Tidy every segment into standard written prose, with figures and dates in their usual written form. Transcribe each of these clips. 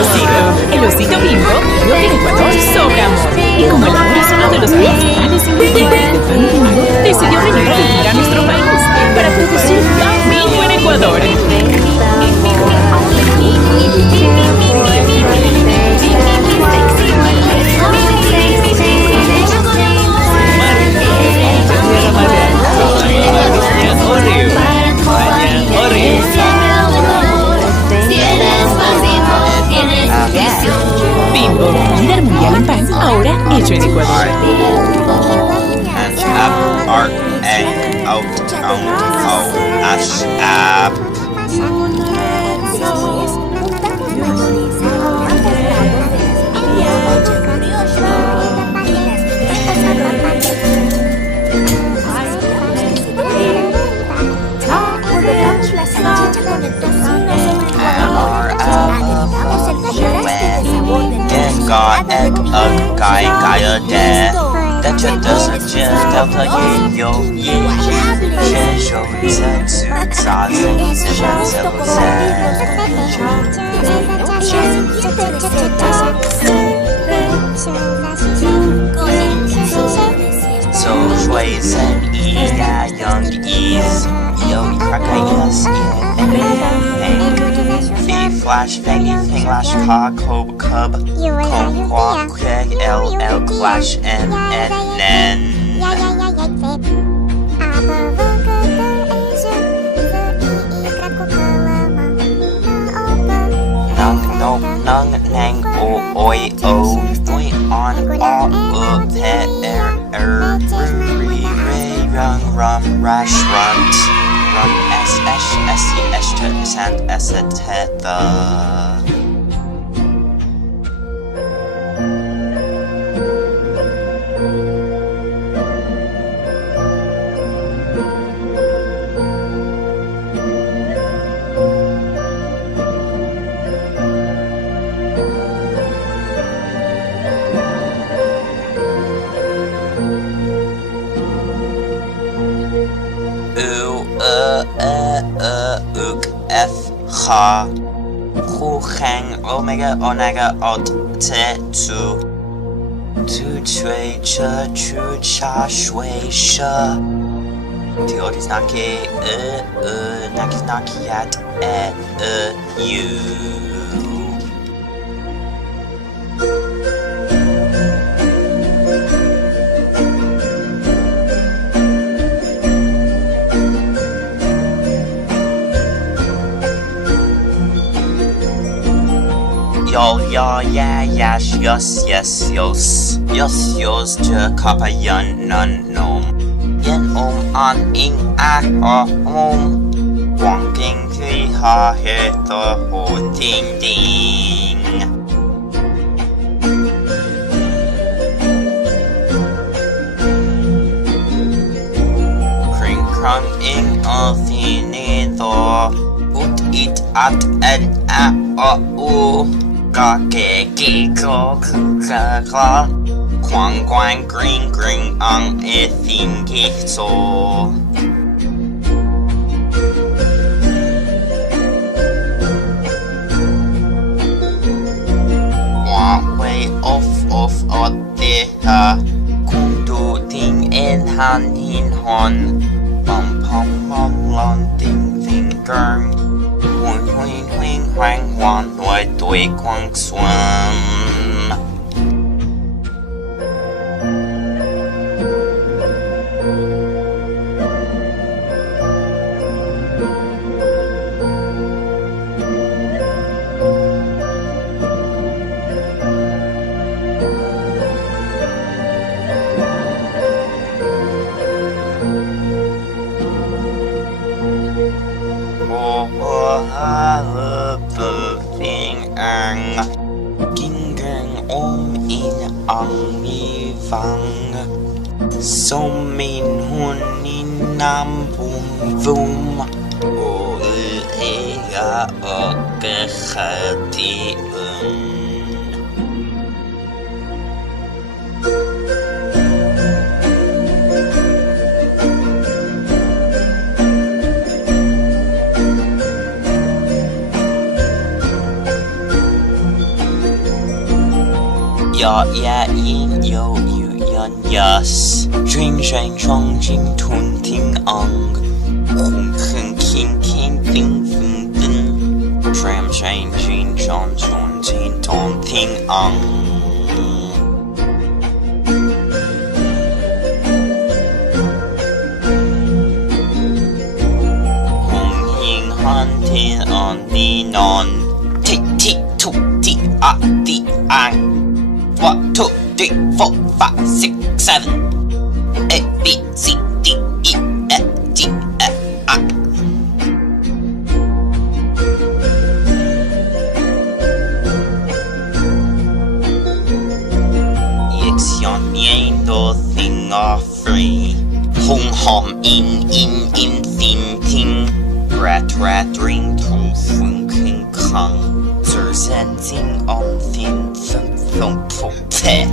El osito Bimbo vio que en Ecuador sobra amor. Y como el amor es uno de los principales ingredientes del pan Bimbo, decidió venir a vivir a nuestro país para producir pan Bimbo en Ecuador. Bimbo, líder mundial en pan, ahora hecho en Ecuador.但这的是真的，它也有意义。选手在自杀自走水深一呀用意思，有一块可以写。Flash, Fangy, Finglash, Cock, Hob, Cub, Com, Quack, Quag, L, Clash, M, N. Nung, nung, nang, oi, oi, on, te, re, rung, rum, rash, runt. Run S to sand S tether. F, Kha, Hu, Hang, Omega, Onega, Ot, Te, Tu, Chui, Che, Chu, Cha, Shui, She. Teotis Naki, Naki, At, U. Ya, yash, yes, yos, je, kappa, yun, nun, nom. Yen, an, ing, wang, king, three, ha, he, the, ho, ding, ding. Kring, krung, ing, thin, the, ut, it, at, u. Ga, ge, go, ga, quang, quang, green, thin, so. Way, off, de, kung, do, ting, en, han, hin, hon. Pom, lon, ding, gurn. Huing, huang, wan, wai, dui, quang, swim. Som min hon innan boom och ega och sköt 呀呀因有有yan yes， dream dream 双金吞听 ang， 红很 king king ding ding ding， dream dream dream 双双金吞听 ang。天安地南 ，T T two D R D I， 1 2 3 4 5 6 7，A B C D E F G H I。亦想念多情啊 free， 紅紅in in 心聽。Rat rat ring 土風輕康，自身經安天分分普切。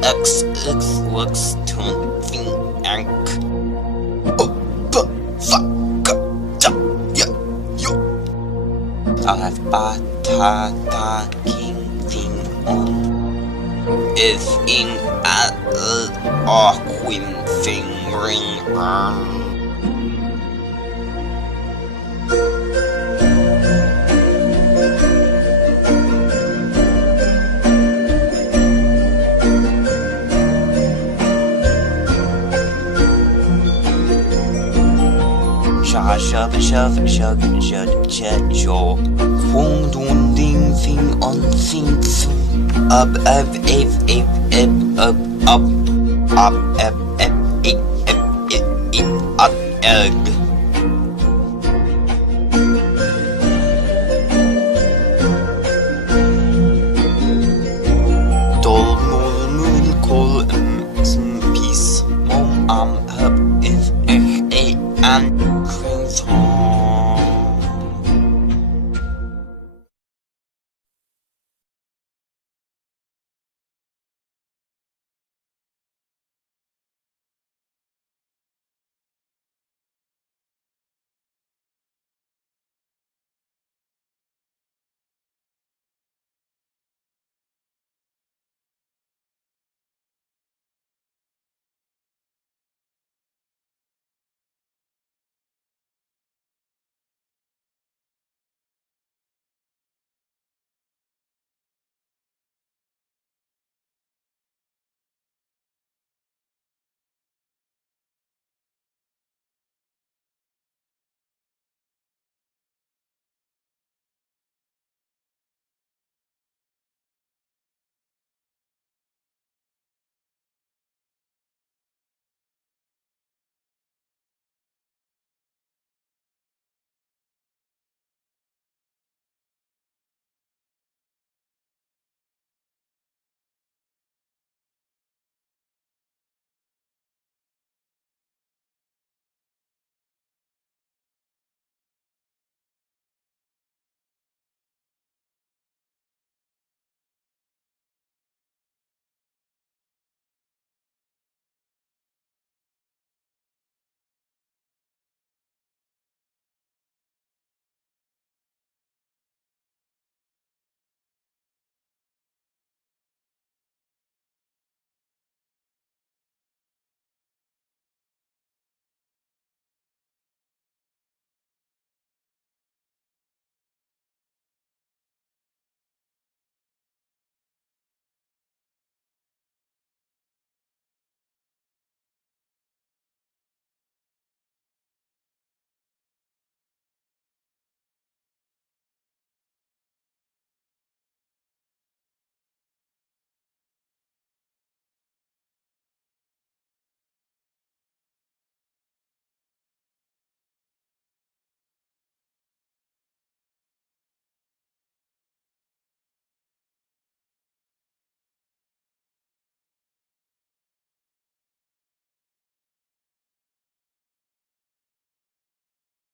X X looks to the ank. Oh, but fuck up, yeah, yo. I've batata king thing on. If in a queen thing ring. 9 红咚叮叮 on thing up up up up up up up up up up up up